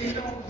Guillermo,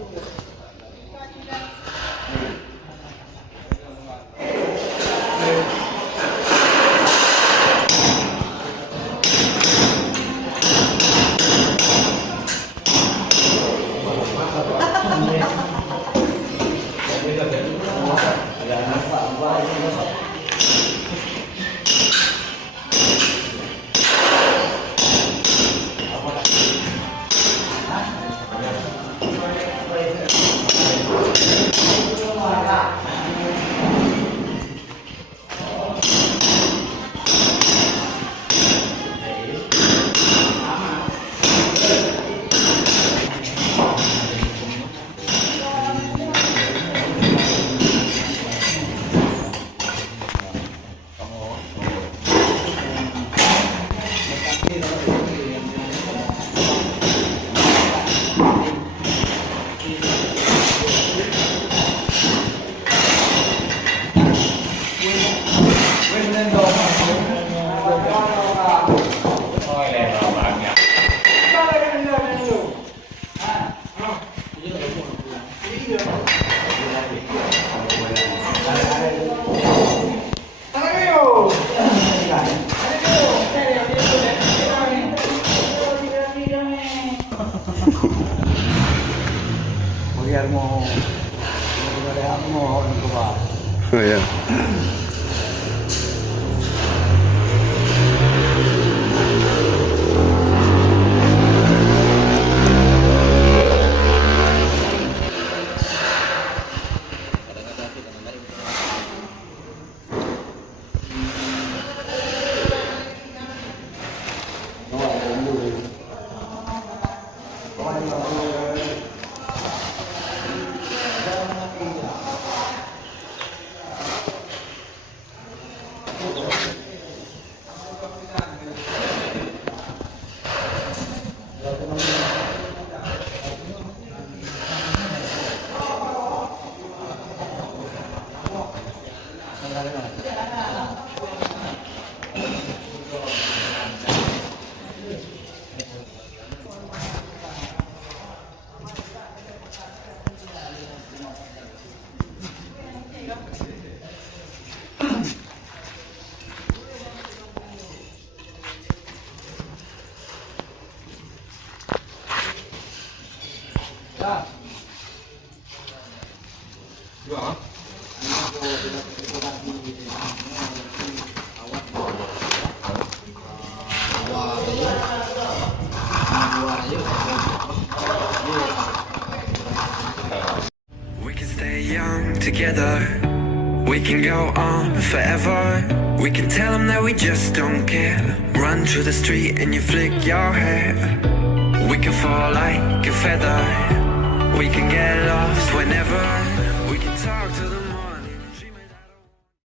Oh, yeah. We can stay young together. We can go on forever. We can tell them that we just don't care. Run through the street and you flick your hair. We can fall like a feather. We can get lost whenever.